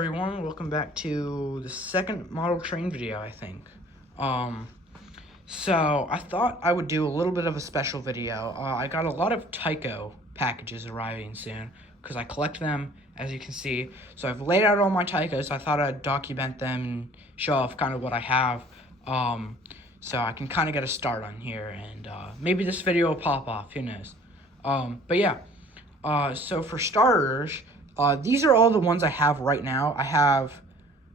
everyone, welcome back to the second model train video, I think. So I thought I would do a little bit of a special video. I got a lot of Tyco packages arriving soon, because I collect them, as you can see. So I've laid out all my Tycos. I thought I'd document them and show off kind of what I have. So I can kind of get a start on here, and maybe this video will pop off, who knows. But yeah, so for starters, these are all the ones I have right now. I have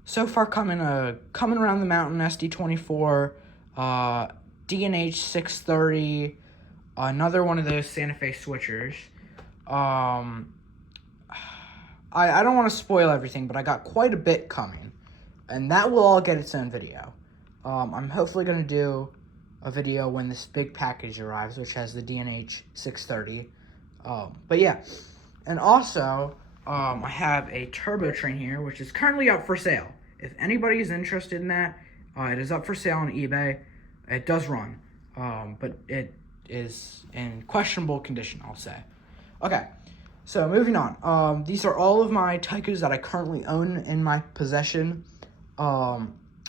so far coming around the mountain SD24, D&H 630, another one of those Santa Fe switchers. I don't want to spoil everything, but I got quite a bit coming, and that will all get its own video. I'm hopefully going to do a video when this big package arrives, which has the D&H 630. But yeah, and also, I have a turbo train here, which is currently up for sale. If anybody is interested in that, it is up for sale on eBay. It does run, but it is in questionable condition, I'll say. Okay, so moving on. These are all of my Tycos that I currently own in my possession.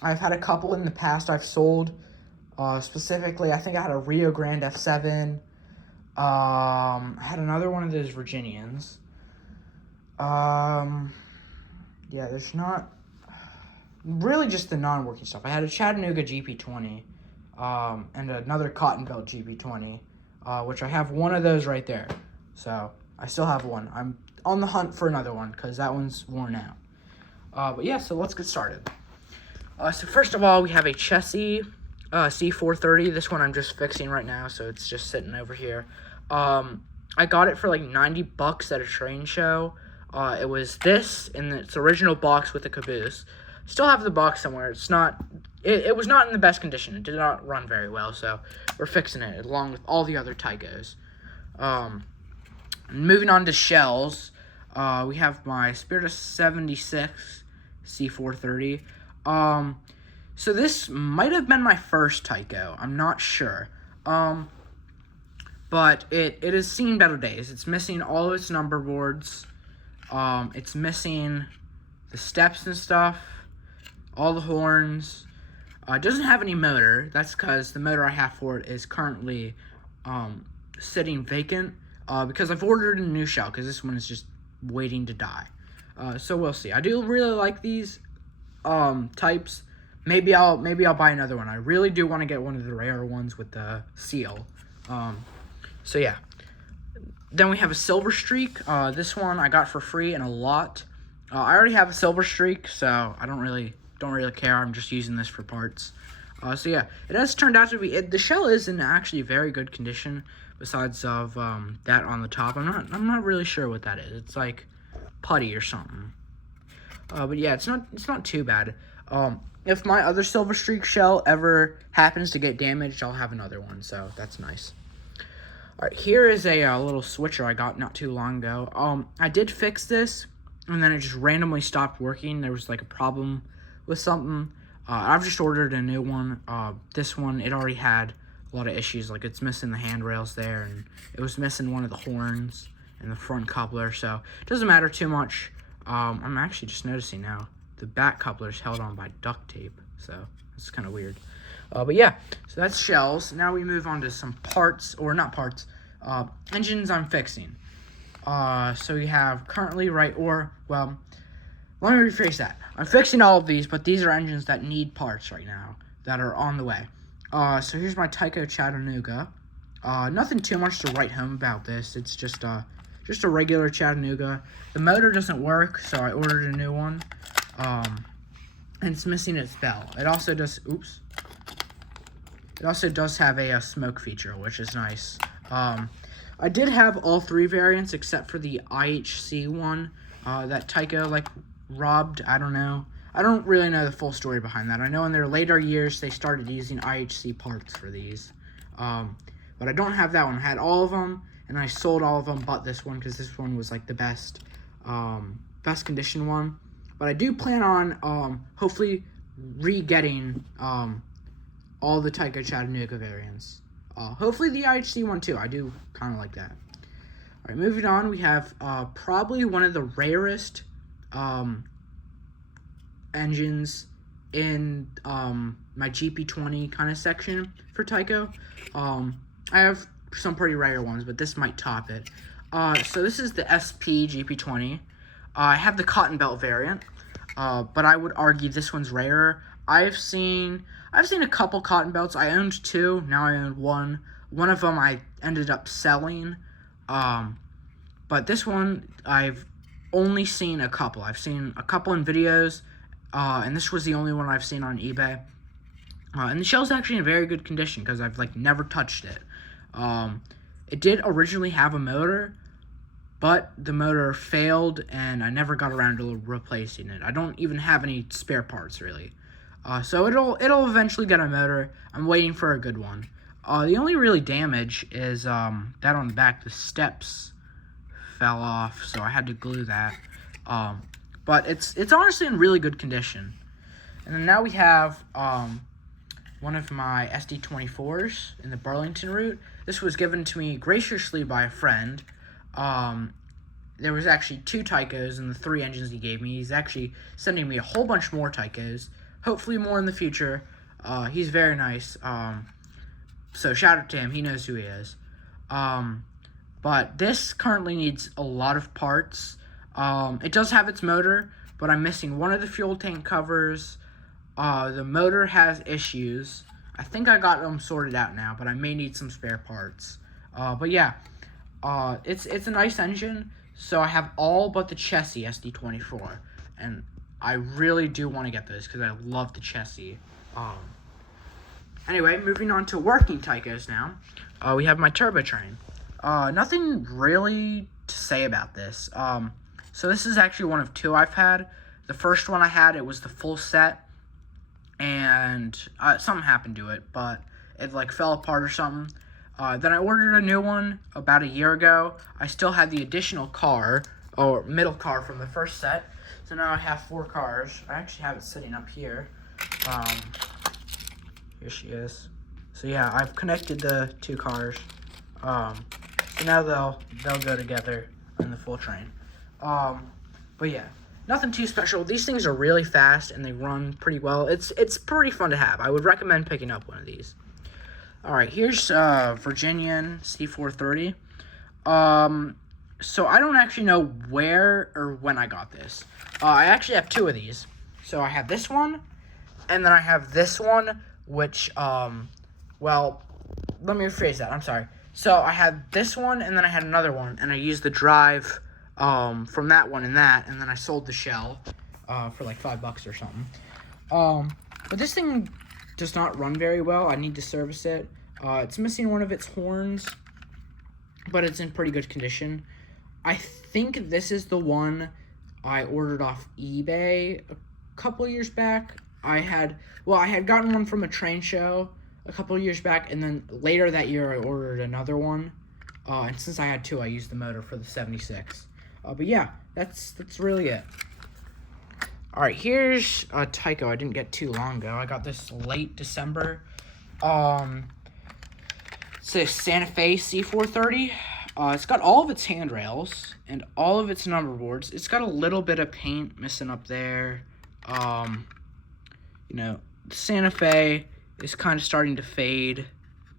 I've had a couple in the past I've sold. Specifically, I think I had a Rio Grande F7. I had another one of those Virginians. Yeah, there's not really just the non-working stuff. I had a Chattanooga GP20, and another Cotton Belt GP20, which I have one of those right there. So I still have one. I'm on the hunt for another one because that one's worn out. But yeah, so let's get started. So first of all, we have a Chessie C430. This one I'm just fixing right now, so it's just sitting over here. I got it for like $90 at a train show. It was this in its original box with the caboose. Still have the box somewhere. It's not. It was not in the best condition. It did not run very well, so we're fixing it along with all the other Tycos. Moving on to shells, we have my Spirit 76 C430. So this might have been my first Tyco. I'm not sure. But it has seen better days. It's missing all of its number boards. It's missing the steps and stuff, all the horns. It doesn't have any motor. That's because the motor I have for it is currently sitting vacant because I've ordered a new shell because this one is just waiting to die. So we'll see. I do really like these types. Maybe I'll buy another one. I really do want to get one of the rare ones with the seal. So yeah. Then we have a Silver Streak. This one I got for free in a lot. I already have a Silver Streak, so I don't really care. I'm just using this for parts. So yeah, it has turned out to be. The shell is in actually very good condition. Besides of that on the top, I'm not really sure what that is. It's like putty or something. But yeah, it's not too bad. If my other Silver Streak shell ever happens to get damaged, I'll have another one. So that's nice. All right, here is a little switcher I got not too long ago. I did fix this, and then it just randomly stopped working. There was like a problem with something. I've just ordered a new one. This one, it already had a lot of issues. Like it's missing the handrails there, and it was missing one of the horns and the front coupler. So it doesn't matter too much. I'm actually just noticing now the back coupler is held on by duct tape. So it's kind of weird. But yeah, so that's shells. Now we move on to some parts, or not parts, engines I'm fixing. So we have currently let me rephrase that. I'm fixing all of these, but these are engines that need parts right now that are on the way. So here's my Tyco Chattanooga. Nothing too much to write home about this. It's just a regular Chattanooga. The motor doesn't work, so I ordered a new one. And it's missing its bell. It also does have a smoke feature, which is nice. I did have all three variants except for the IHC one that Tyco robbed. I don't know. I don't really know the full story behind that. I know in their later years they started using IHC parts for these. But I don't have that one. I had all of them, and I sold all of them but this one because this one was like the best condition one. But I do plan on hopefully re-getting all the Tyco Chattanooga variants. Hopefully the IHC one too. I do kind of like that. All right, moving on, we have probably one of the rarest engines in my GP20 kind of section for Tyco. I have some pretty rare ones, but this might top it. So this is the SP GP20. I have the cotton belt variant, but I would argue this one's rarer. I've seen a couple cotton belts. I owned two. Now I own one. One of them I ended up selling. But this one I've only seen a couple. I've seen a couple in videos, and this was the only one I've seen on eBay. And the shell's actually in very good condition because I've never touched it. It did originally have a motor, but the motor failed and I never got around to replacing it. I don't even have any spare parts really. So it'll eventually get a motor. I'm waiting for a good one. The only really damage is that on the back, the steps fell off, so I had to glue that. But it's honestly in really good condition. And then now we have one of my SD24s in the Burlington route. This was given to me graciously by a friend. There was actually 2 Tycos in the 3 engines he gave me. He's actually sending me a whole bunch more Tycos. Hopefully more in the future. He's very nice. So shout out to him. He knows who he is. But this currently needs a lot of parts. It does have its motor, but I'm missing one of the fuel tank covers. The motor has issues. I think I got them sorted out now, but I may need some spare parts. But yeah, it's a nice engine. So I have all but the chassis SD24, and I really do want to get this because I love the chassis. Anyway, moving on to working Tycos now. We have my turbo train. Nothing really to say about this. So this is actually one of 2 I've had. The first one I had, it was the full set, and something happened to it, but it fell apart or something. Then I ordered a new one about a year ago. I still had the additional car, or middle car from the first set. So now I have 4 cars. I actually have it sitting up here. Here she is. So yeah, I've connected the 2 cars. So now they'll go together in the full train. But yeah, nothing too special. These things are really fast and they run pretty well. It's pretty fun to have. I would recommend picking up one of these. All right, here's Virginian C430. So I don't actually know where or when I got this. I actually have 2 of these. So I have this one, and then I have this one, which, well, let me rephrase that. I'm sorry. So I had this one, and then I had another one, and I used the drive from that one and that, and then I sold the shell for like $5 or something. But this thing does not run very well. I need to service it. It's missing one of its horns, but it's in pretty good condition. I think this is the one I ordered off eBay a couple years back. I had gotten one from a train show a couple years back, and then later that year I ordered another one. And since I had 2, I used the motor for the 76. But yeah, that's really it. All right, here's Tyco. I didn't get too long ago. I got this late December. It's a Santa Fe C430. It's got all of its handrails and all of its number boards. It's got a little bit of paint missing up there. You know, the Santa Fe is kind of starting to fade.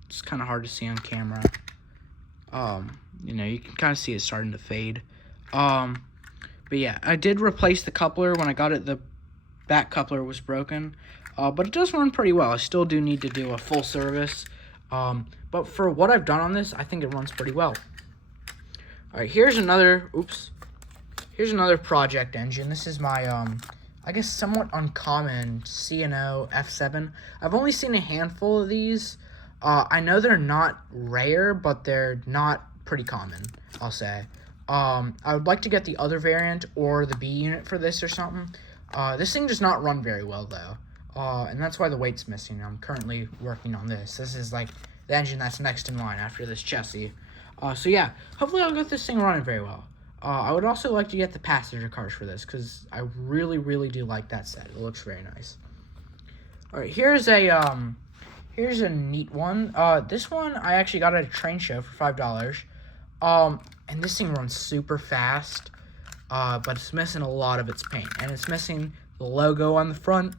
It's kind of hard to see on camera. You know, you can kind of see it starting to fade. But yeah, I did replace the coupler. When I got it, the back coupler was broken. But it does run pretty well. I still do need to do a full service. But for what I've done on this, I think it runs pretty well. Alright, here's another project engine. This is my, I guess somewhat uncommon C&O F7. I've only seen a handful of these. I know they're not rare, but they're not pretty common, I'll say. I would like to get the other variant or the B unit for this or something. This thing does not run very well, though. And that's why the weight's missing. I'm currently working on this. This is like the engine that's next in line after this chassis. So yeah, hopefully I'll get this thing running very well. I would also like to get the passenger cars for this because I really, really do like that set. It looks very nice. All right, here's a neat one. This one I actually got at a train show for $5. And this thing runs super fast, but it's missing a lot of its paint, and it's missing the logo on the front.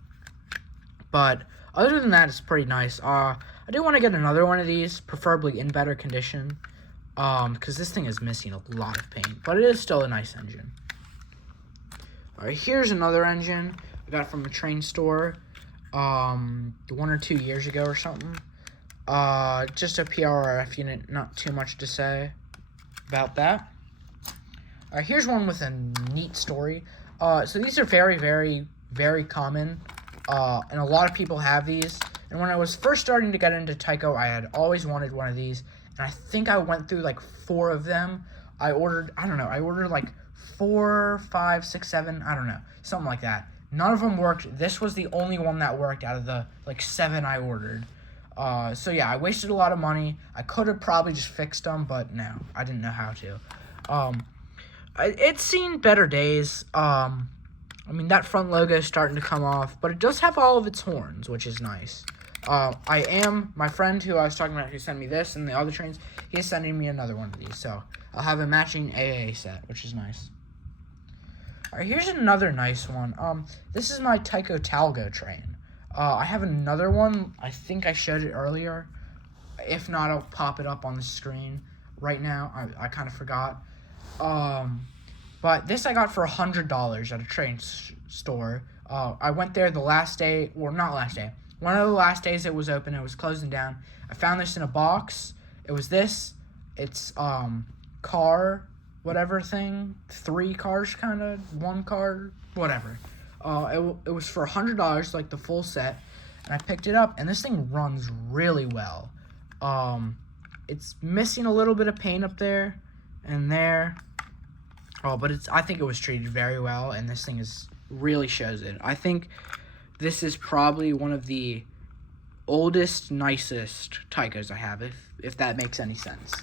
But other than that, it's pretty nice. I do want to get another one of these, preferably in better condition, because this thing is missing a lot of paint, but it is still a nice engine. All right, here's another engine I got from a train store, 1 or 2 years ago or something. Just a PRF unit, not too much to say about that. All right, here's one with a neat story. So these are very, very, very common, and a lot of people have these. And when I was first starting to get into Tyco, I had always wanted one of these, and I think I went through like 4 of them. I ordered like 4, 5, 6, 7, I don't know, something like that. None of them worked. This was the only one that worked out of the like 7 I ordered. So yeah, I wasted a lot of money. I could have probably just fixed them, but no, I didn't know how to. It's seen better days. I mean, that front logo is starting to come off, but it does have all of its horns, which is nice. My friend who I was talking about who sent me this and the other trains, he's sending me another one of these, so I'll have a matching AA set, which is nice. All right, here's another nice one. This is my Tyco Talgo train. I have another one. I think I showed it earlier. If not, I'll pop it up on the screen right now. I kind of forgot. But this I got for $100 at a train store. I went there the last day, or not last day. One of the last days it was open. It was closing down. I found this in a box. It was this. It's car, whatever thing. 3 cars, kind of. 1 car, whatever. It was for $100, like the full set. And I picked it up, and this thing runs really well. It's missing a little bit of paint up there and there. But I think it was treated very well, and this thing really shows it. I think this is probably one of the oldest, nicest Tycos I have, if that makes any sense.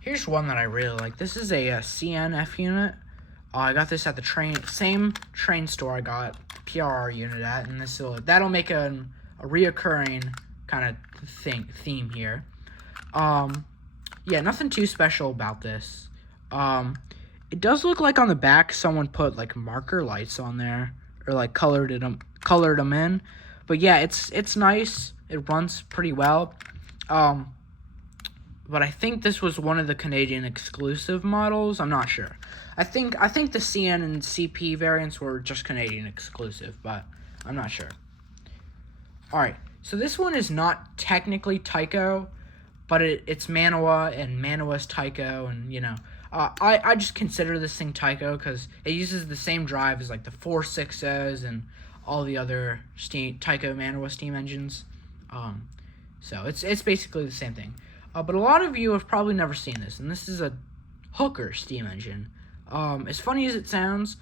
Here's one that I really like. This is a CNF unit. I got this at the same train store I got PRR unit at, and that'll make a reoccurring kind of theme here. Yeah, nothing too special about this. It does look like on the back someone put like marker lights on there, or like colored them in. But yeah, it's nice. It runs pretty well. But I think this was one of the Canadian exclusive models. I'm not sure. I think the CN and CP variants were just Canadian exclusive, but I'm not sure. All right, so this one is not technically Tyco, but it's Manawa, and Manawa's Tyco, and you know, I just consider this thing Tyco because it uses the same drive as like the 460s and all the other Tyco Manawa steam engines. So it's basically the same thing. But a lot of you have probably never seen this, and this is a Hooker steam engine. As funny as it sounds,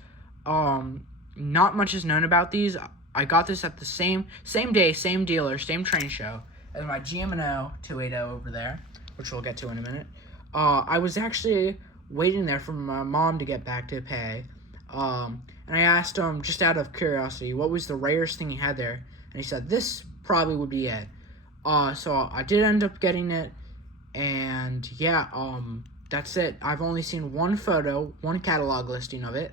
not much is known about these. I got this at the same day, same dealer, same train show as my GM&O 280 over there, which we'll get to in a minute. I was actually waiting there for my mom to get back to pay, and I asked him, just out of curiosity, what was the rarest thing he had there, and he said this probably would be it. So I did end up getting it, and yeah, that's it. I've only seen one photo, one catalog listing of it,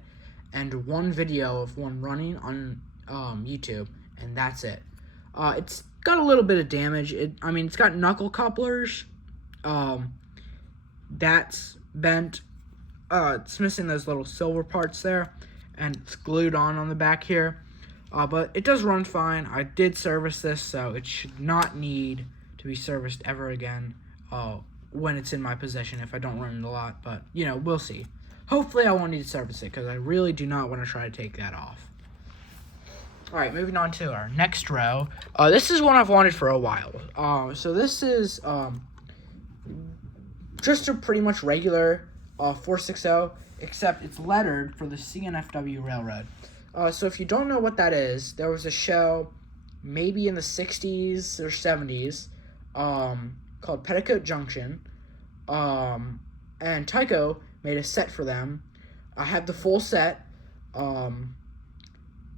and one video of one running on YouTube, and that's it. It's got a little bit of damage. It's got knuckle couplers. That's bent. It's missing those little silver parts there, and it's glued on the back here. But it does run fine. I did service this, so it should not need to be serviced ever again when it's in my possession if I don't run it a lot. But, you know, we'll see. Hopefully I won't need to service it because I really do not want to try to take that off. Alright, moving on to our next row. This is one I've wanted for a while. So this is just a pretty much regular 460, except it's lettered for the CNFW Railroad. So if you don't know what that is, there was a show maybe in the 60s or 70s called Petticoat Junction, and Tyco made a set for them. I had the full set.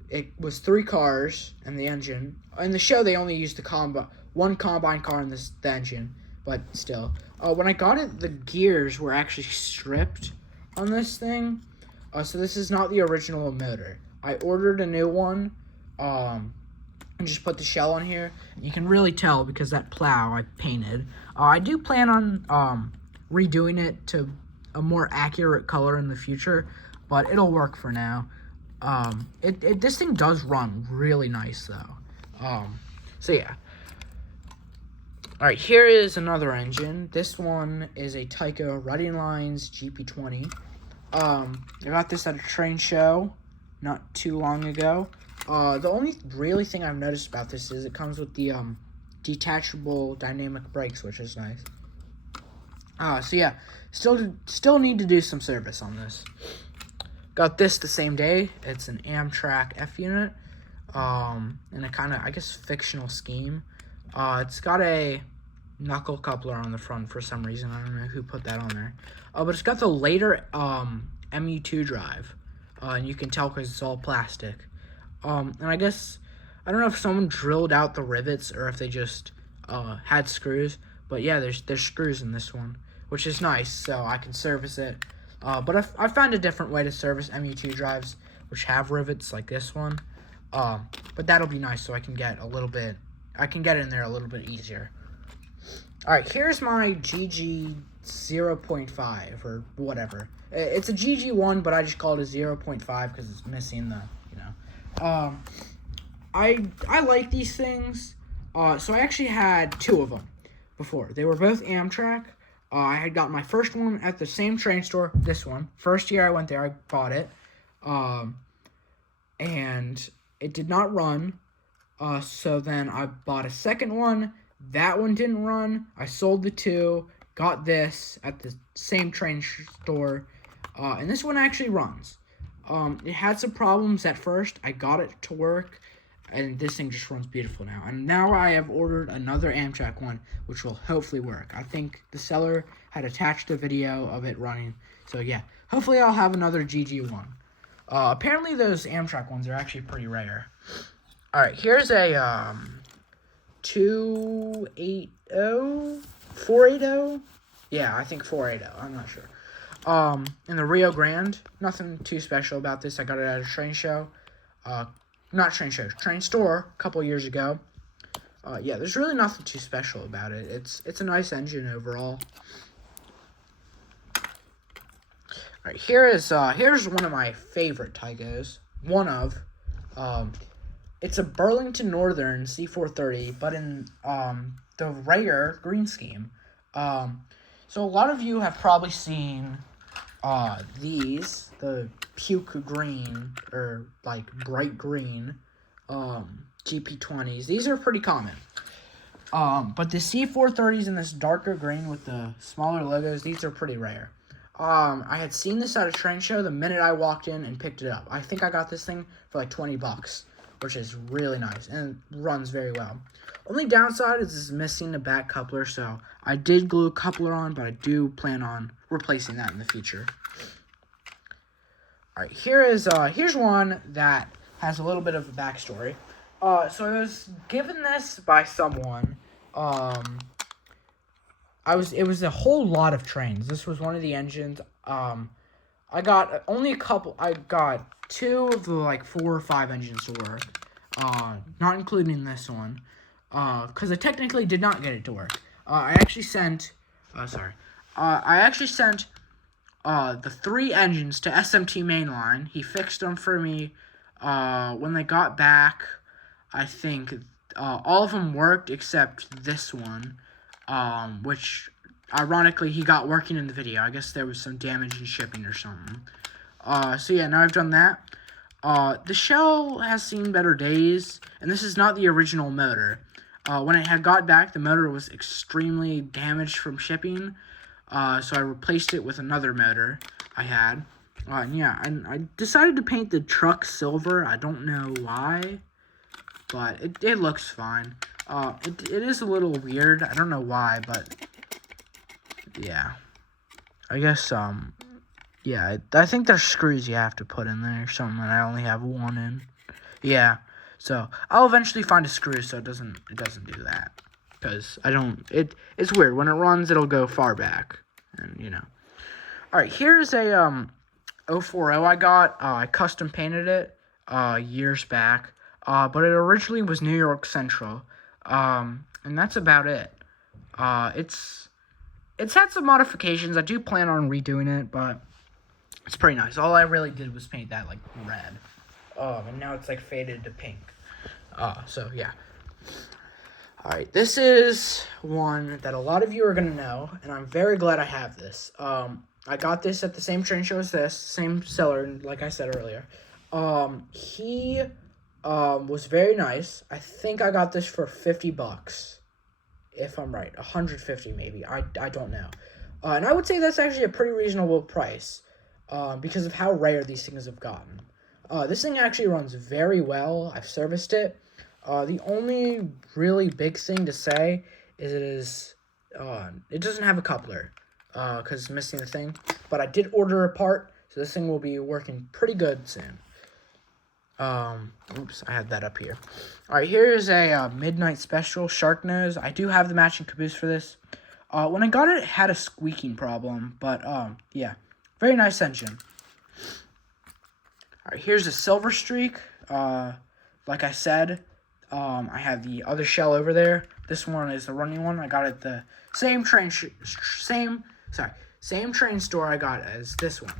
It was 3 cars and the engine. In the show, they only used one combine car and the engine, but still. When I got it, the gears were actually stripped on this thing. So this is not the original motor. I ordered a new one, and just put the shell on here. You can really tell because that plow I painted. I do plan on redoing it to a more accurate color in the future, but it'll work for now. This thing does run really nice though. So yeah. Alright, here is another engine. This one is a Tyco Running Lines GP20. I got this at a train show not too long ago. The only really thing I've noticed about this is it comes with the detachable dynamic brakes, which is nice. So yeah, still need to do some service on this. Got this the same day. It's an Amtrak F unit, in a kind of, I guess, fictional scheme. It's got a knuckle coupler on the front for some reason. I don't know who put that on there. But it's got the later MU2 drive, and you can tell because it's all plastic. And I guess, I don't know if someone drilled out the rivets or if they just had screws. But yeah, there's screws in this one, which is nice, so I can service it. But I found a different way to service MU2 drives, which have rivets like this one. But that'll be nice, so I can get in there a little bit easier. Alright, here's my GG 0.5, or whatever. It's a GG1, but I just call it a 0.5 because it's missing the, I like these things. So I actually had two of them before. They were both Amtrak. I had got my first one at the same train store, this one. First year I went there, I bought it. And it did not run. So then I bought a second one. That one didn't run. I sold the two. Got this at the same train store. And this one actually runs. It had some problems at first. I got it to work. And this thing just runs beautiful now. And now I have ordered another Amtrak one, which will hopefully work. I think the seller had attached a video of it running. So yeah, hopefully I'll have another GG1. Apparently those Amtrak ones are actually pretty rare. Alright, here's a 280, 480? Yeah, I think 480. I'm not sure. In the Rio Grande. Nothing too special about this. I got it at a train show. Not train show, train store a couple years ago. Yeah, there's really nothing too special about it. It's a nice engine overall. Alright, here's one of my favorite Tycos. It's a Burlington Northern C430, but in the rare green scheme. So a lot of you have probably seen these, the puke green, or like bright green GP20s. These are pretty common. But the C430s in this darker green with the smaller logos, these are pretty rare. I had seen this at a train show the minute I walked in and picked it up. I think I got this thing for like 20 bucks, which is really nice and runs very well. Only downside is it's missing the back coupler, so I did glue a coupler on, but I do plan on replacing that in the future. Alright, here's one that has a little bit of a backstory. So I was given this by someone. It was a whole lot of trains. This was one of the engines. I got only a couple. I got two of the like 4 or 5 engines to work. Not including this one. Because I technically did not get it to work. I actually sent the 3 engines to SMT Mainline. He fixed them for me. When they got back, I think all of them worked except this one, which ironically he got working in the video. I guess there was some damage in shipping or something. So yeah, now I've done that. The shell has seen better days, and this is not the original motor. When it had got back, the motor was extremely damaged from shipping, so I replaced it with another motor I had. Yeah, and I decided to paint the truck silver. I don't know why, but it looks fine. It is a little weird. I don't know why, but yeah. I guess, yeah, I think there's screws you have to put in there or something, and I only have one in. Yeah. So, I'll eventually find a screw so it doesn't do that. Because it's weird. When it runs, it'll go far back. And, Alright, here's a 040 I got. I custom painted it years back. But it originally was New York Central. And that's about it. It's had some modifications. I do plan on redoing it, but it's pretty nice. All I really did was paint that like red. And now it's like faded to pink. So yeah. Alright, this is one that a lot of you are going to know, and I'm very glad I have this. I got this at the same train show as this, same seller, like I said earlier. He was very nice. I think I got this for $50, if I'm right. 150 maybe. I don't know. And I would say that's actually a pretty reasonable price, because of how rare these things have gotten. This thing actually runs very well. I've serviced it. The only really big thing to say is it doesn't have a coupler, because it's missing the thing. But I did order a part, so this thing will be working pretty good soon. Oops, I had that up here. Alright, here is a Midnight Special Shark Nose. I do have the matching caboose for this. When I got it, it had a squeaking problem, but yeah, very nice engine. Alright, here's a Silver Streak. Like I said, I have the other shell over there. This one is the running one. I got it at the same train store I got as this one.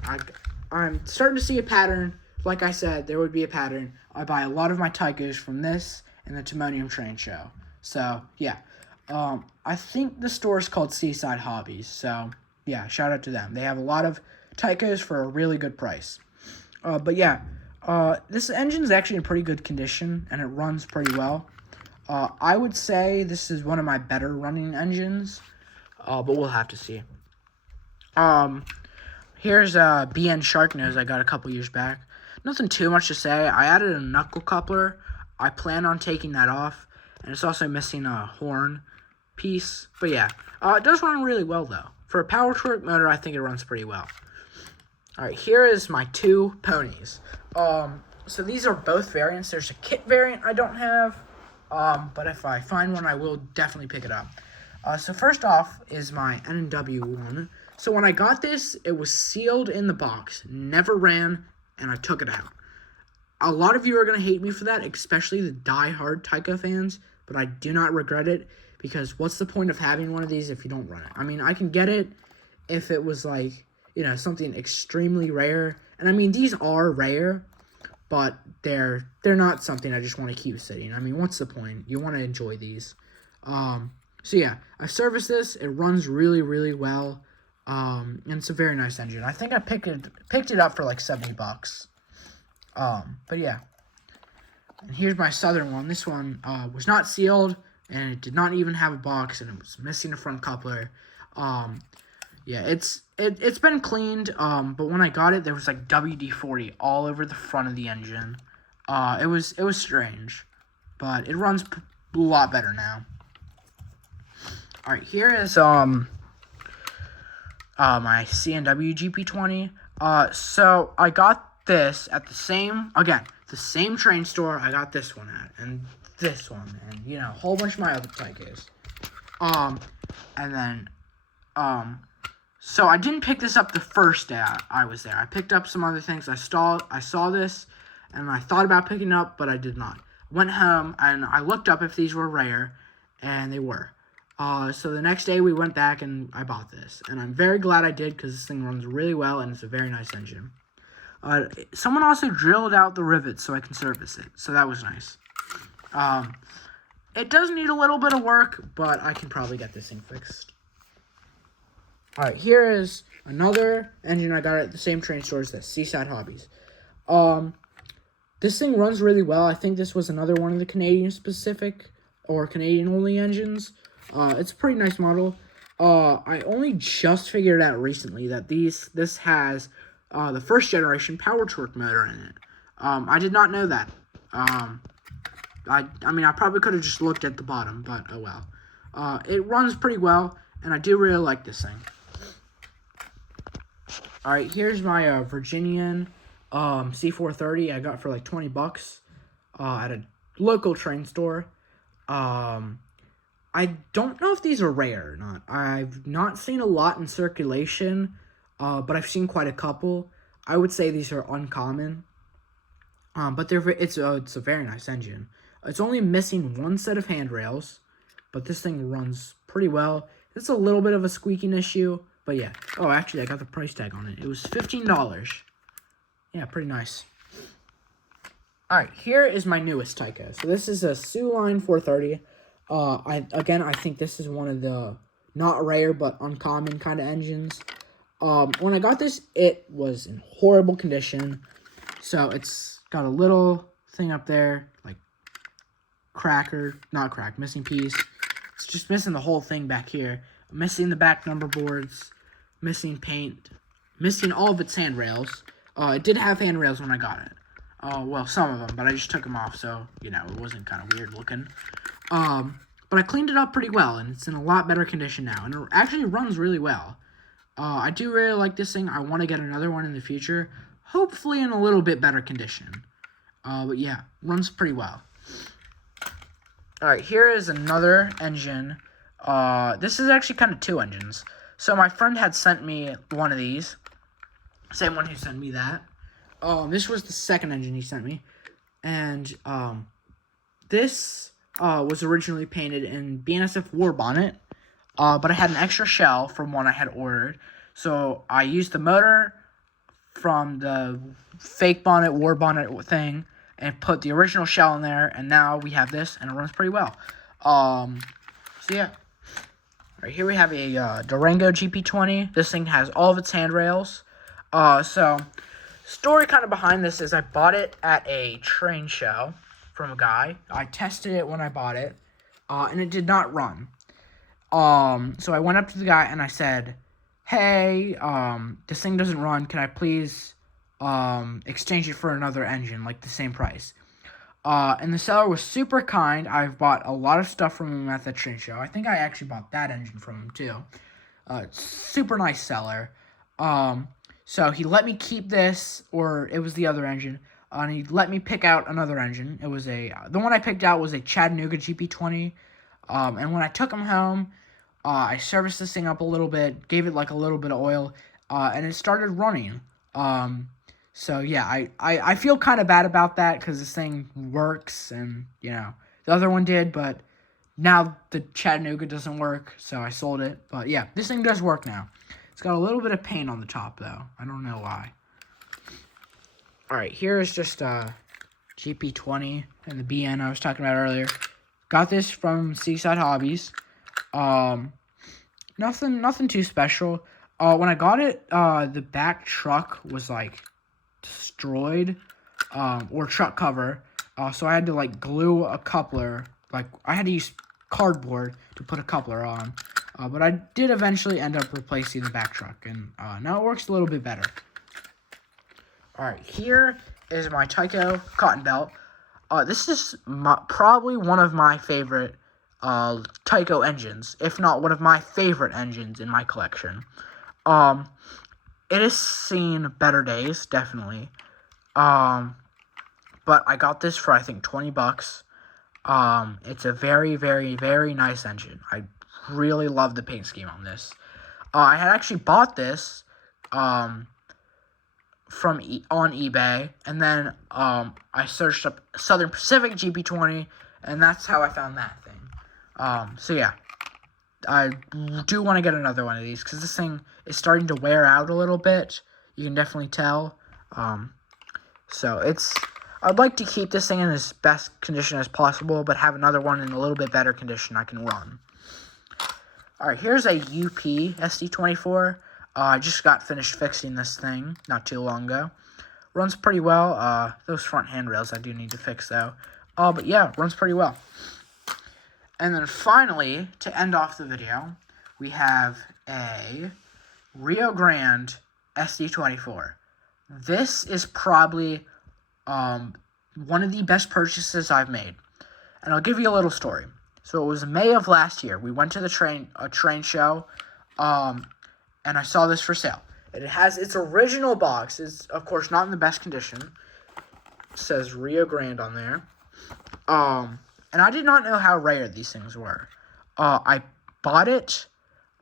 I'm starting to see a pattern. Like I said, there would be a pattern. I buy a lot of my Tycos from this and the Timonium train show. So, yeah. I think the store is called Seaside Hobbies. So, yeah, shout out to them. They have a lot of Tycos for a really good price. But, yeah. This engine is actually in pretty good condition, and it runs pretty well. I would say this is one of my better running engines, but we'll have to see. Here's a BN Shark Nose I got a couple years back. Nothing too much to say. I added a knuckle coupler. I plan on taking that off, and it's also missing a horn piece. But yeah, it does run really well, though. For a power torque motor, I think it runs pretty well. Alright, here is my two ponies. So these are both variants. There's a kit variant I don't have, but if I find one, I will definitely pick it up. So first off is my N&W one. So when I got this, it was sealed in the box, never ran, and I took it out. A lot of you are going to hate me for that, especially the die-hard Tyco fans, but I do not regret it, because what's the point of having one of these if you don't run it? I mean, I can get it if it was like, you know, something extremely rare. And I mean, these are rare, but they're not something I just want to keep sitting. I mean, what's the point? You want to enjoy these. So yeah, I serviced this. It runs really, really well. And it's a very nice engine. I think I picked it up for like $70. But yeah. And here's my Southern one. This one was not sealed, and it did not even have a box, and it was missing a front coupler. Yeah, it's been cleaned, but when I got it, there was like WD-40 all over the front of the engine. It was strange, but it runs a lot better now. All right, here is my C&W GP20. So I got this at the same train store I got this one at, and this one, and you know, a whole bunch of my other Tycos. And then so I didn't pick this up the first day I was there. I picked up some other things. I saw this, and I thought about picking it up, but I did not. Went home, and I looked up if these were rare, and they were. So the next day we went back, and I bought this. And I'm very glad I did, because this thing runs really well, and it's a very nice engine. Someone also drilled out the rivets so I can service it, so that was nice. It does need a little bit of work, but I can probably get this thing fixed. Alright, here is another engine I got at the same train store as this, Seaside Hobbies. This thing runs really well. I think this was another one of the Canadian-specific or Canadian-only engines. It's a pretty nice model. I only just figured out recently that this has the first generation power torque motor in it. I did not know that. I mean, I probably could have just looked at the bottom, but oh well. It runs pretty well, and I do really like this thing. Alright, here's my Virginian C430 I got for like $20 at a local train store. I don't know if these are rare or not. I've not seen a lot in circulation, but I've seen quite a couple. I would say these are uncommon. But it's a very nice engine. It's only missing one set of handrails, but this thing runs pretty well. It's a little bit of a squeaking issue, but yeah. Oh, actually, I got the price tag on it. It was $15. Yeah, pretty nice. All right, here is my newest Tyco. So this is a Sioux Line 430. I think this is one of the not rare but uncommon kind of engines. When I got this, it was in horrible condition. So it's got a little thing up there, like missing piece. It's just missing the whole thing back here. Missing the back number boards, missing paint, missing all of its handrails. It did have handrails when I got it. Well, some of them, but I just took them off, so, you know, it wasn't kind of weird looking. But I cleaned it up pretty well, and it's in a lot better condition now, and it actually runs really well. I do really like this thing. I want to get another one in the future, hopefully in a little bit better condition. But yeah, runs pretty well. Alright, here is another engine. This is actually kind of two engines. So my friend had sent me one of these. Same one who sent me that. This was the second engine he sent me. And, this, was originally painted in BNSF War Bonnet. But I had an extra shell from one I had ordered. So I used the motor from the fake bonnet, War Bonnet thing, and put the original shell in there. And now we have this, and it runs pretty well. So yeah. Right here we have a Durango GP20. This thing has all of its handrails. So story kind of behind this is I bought it at a train show from a guy. I tested it when I bought it, and it did not run. So I went up to the guy and I said, hey, this thing doesn't run. Can I please, exchange it for another engine, like the same price? And the seller was super kind. I've bought a lot of stuff from him at the train show. I think I actually bought that engine from him too. Super nice seller. So he let me keep this, or it was the other engine, and he let me pick out another engine. It was the one I picked out was a Chattanooga GP20. And when I took him home, I serviced this thing up a little bit, gave it like a little bit of oil, and it started running. So yeah, I feel kind of bad about that because this thing works, and, you know, the other one did, but now the Chattanooga doesn't work, so I sold it. But yeah, this thing does work now. It's got a little bit of paint on the top, though. I don't know why. Alright, here is just GP20 and the BN I was talking about earlier. Got this from Seaside Hobbies. Nothing too special. When I got it, the back truck was, like, destroyed, or truck cover. So I had to, like, glue a coupler. Like, I had to use cardboard to put a coupler on. But I did eventually end up replacing the back truck, and now it works a little bit better. Alright, here is my Tyco cotton belt. This is probably one of my favorite Tyco engines, if not one of my favorite engines in my collection. It has seen better days, definitely. But I got this for, I think, $20. It's a very, very, very nice engine. I really love the paint scheme on this. I had actually bought this on eBay, and then I searched up Southern Pacific GP20, and that's how I found that thing. So yeah, I do want to get another one of these because this thing is starting to wear out a little bit. You can definitely tell. So I'd like to keep this thing in as best condition as possible, but have another one in a little bit better condition I can run. Alright, here's a UP SD24. I just got finished fixing this thing not too long ago. Runs pretty well. Those front handrails I do need to fix, though. But yeah, runs pretty well. And then finally, to end off the video, we have a Rio Grande SD24. This is probably one of the best purchases I've made. And I'll give you a little story. So it was May of last year. We went to the train show, and I saw this for sale. And it has its original box. It's, of course, not in the best condition. It says Rio Grande on there. And I did not know how rare these things were. I bought it,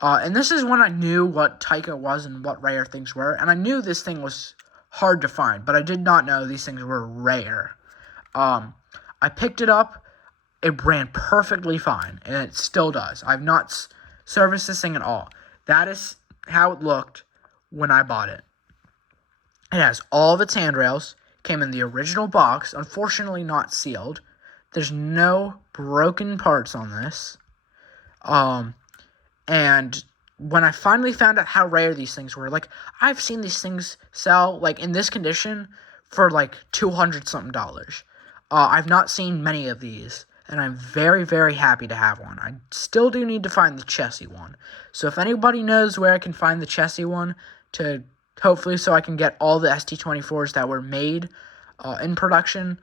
and this is when I knew what Tyco was and what rare things were. And I knew this thing was hard to find, but I did not know these things were rare. I picked it up. It ran perfectly fine, and it still does. I've not serviced this thing at all. That is how it looked when I bought it. It has all of its handrails. Came in the original box, unfortunately not sealed. There's no broken parts on this. And when I finally found out how rare these things were, like, I've seen these things sell, like, in this condition for, like, $200-something. I've not seen many of these, and I'm very, very happy to have one. I still do need to find the chassis one. So if anybody knows where I can find the chassis one, to hopefully so I can get all the ST24s that were made in production,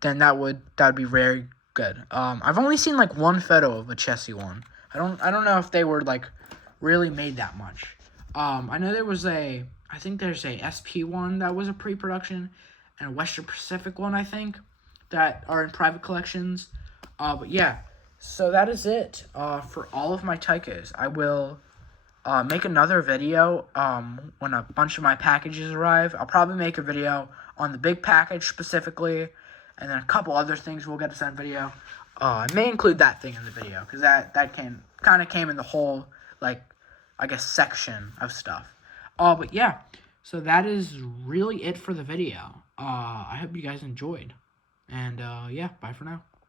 then that would be very good. I've only seen, like, one photo of a chassis one. I don't know if they were, like, really made that much. I know I think there's a SP one that was a pre-production, and a Western Pacific one, I think, that are in private collections. But yeah, so that is it for all of my Tycos. I will make another video when a bunch of my packages arrive. I'll probably make a video on the big package specifically, and then a couple other things we'll get to send video. I may include that thing in the video, because that kind of came in the whole, like, I guess, section of stuff. But yeah, so that is really it for the video. I hope you guys enjoyed. And yeah, bye for now.